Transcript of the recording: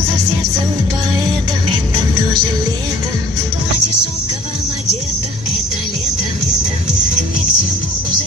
муза в сердце у поэта. Это тоже лето. Платье шелковым одето. Это лето. Ни к чему уже